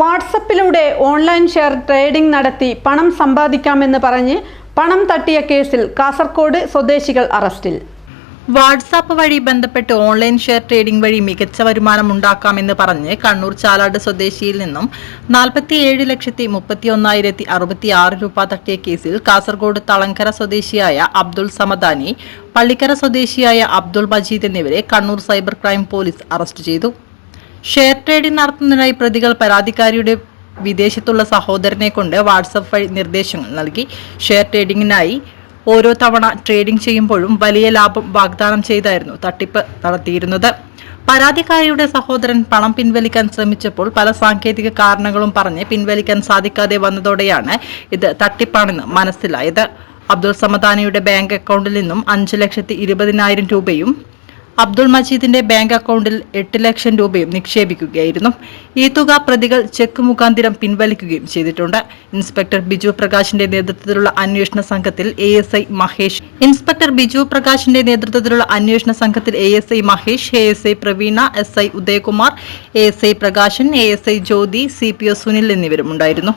വാട്സപ്പിലൂടെ online share trading നടത്തി പണം സമ്പാദിക്കാമെന്ന് പറഞ്ഞ് പണം തട്ടിയ കേസിൽ കാസർകോട് സ്വദേശികൾ അറസ്റ്റിൽ. വാട്സാപ്പ് വഴി ബന്ധപ്പെട്ട് ഓൺലൈൻ ഷെയർ ട്രേഡിംഗ് വഴി മികച്ച വരുമാനം ഉണ്ടാക്കാമെന്ന് പറഞ്ഞ് കണ്ണൂർ ചാലാട് സ്വദേശിയിൽ നിന്നും നാൽപ്പത്തിയേഴ് ലക്ഷത്തി മുപ്പത്തി ഒന്നായിരത്തി അറുപത്തി ആറ് രൂപ തട്ടിയ കേസിൽ കാസർഗോഡ് തളങ്കര സ്വദേശിയായ അബ്ദുൾ സമദാനി പള്ളിക്കര സ്വദേശിയായ അബ്ദുൾ മജീദ് എന്നിവരെ Kannur cyber crime police arrest ചെയ്തു. ഷെയർ ട്രേഡിംഗ് നടത്തുന്നതിനായി പ്രതികൾ പരാതിക്കാരിയുടെ വിദേശത്തുള്ള സഹോദരനെ കൊണ്ട് വാട്സപ്പ് വഴി നിർദ്ദേശങ്ങൾ നൽകി. ഷെയർ ട്രേഡിംഗിനായി ഓരോ തവണ ട്രേഡിംഗ് ചെയ്യുമ്പോഴും വലിയ ലാഭം വാഗ്ദാനം ചെയ്തായിരുന്നു തട്ടിപ്പ് നടത്തിയിരുന്നത്. പരാതിക്കാരിയുടെ സഹോദരൻ പണം പിൻവലിക്കാൻ ശ്രമിച്ചപ്പോൾ പല സാങ്കേതിക കാരണങ്ങളും പറഞ്ഞ് പിൻവലിക്കാൻ സാധിക്കാതെ വന്നതോടെയാണ് ഇത് തട്ടിപ്പാണെന്ന് മനസ്സിലായത്. അബ്ദുൾ സമദാനിയുടെ ബാങ്ക് അക്കൗണ്ടിൽ നിന്നും അഞ്ച് ലക്ഷത്തി ഇരുപതിനായിരം രൂപയും അബ്ദുൾ മജീദിന്റെ ബാങ്ക് അക്കൗണ്ടിൽ എട്ട് ലക്ഷം രൂപയും നിക്ഷേപിക്കുകയായിരുന്നു. ഈ തുക പ്രതികൾ ചെക്ക് മുഖാന്തിരം പിൻവലിക്കുകയും ചെയ്തിട്ടുണ്ട്. ഇൻസ്പെക്ടർ ബിജു പ്രകാശിന്റെ നേതൃത്വത്തിലുള്ള അന്വേഷണ സംഘത്തിൽ A S I Mahesh. Inspector Biju പ്രകാശിന്റെ നേതൃത്വത്തിലുള്ള അന്വേഷണ സംഘത്തിൽ A S I Mahesh A S I Praveena S I Udayakumar A S I Prakashan A S I Jyothi C P O Sunil എന്നിവരും ഉണ്ടായിരുന്നു.